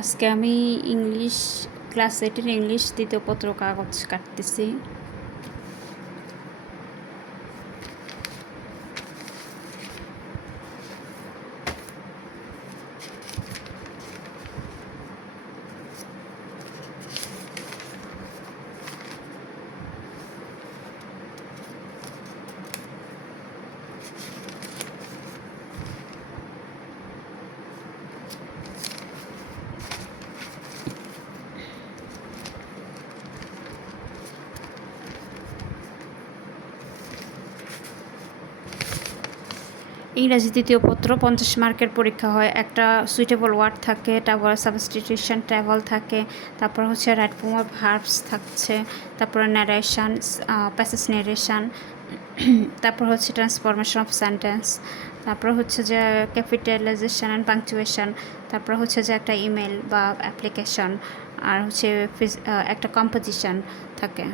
আজকে আমি English class 8-এর English দ্বিতীয় পত্র কাগজ কাটতেছি। ইংরাজি দ্বিতীয় পত্র 50 মার্কের পরীক্ষা হয়। একটা সুইটেবল ওয়ার্ড থাকে, তারপর সাবস্টিটিউশন ট্রাভেল থাকে, তারপর হচ্ছে রাইট ফর্ম অফ ভার্বস থাকছে, তারপর ন্যারেশন, প্যাসেজ ন্যারেশন, তারপর হচ্ছে ট্রান্সফরমেশন অফ সেন্টেন্স, তারপর হচ্ছে যে ক্যাপিটালাইজেশন অ্যান্ড পাংচুয়েশন, তারপর হচ্ছে যে একটা ইমেল বা অ্যাপ্লিকেশন, আর হচ্ছে একটা কম্পোজিশন থাকে।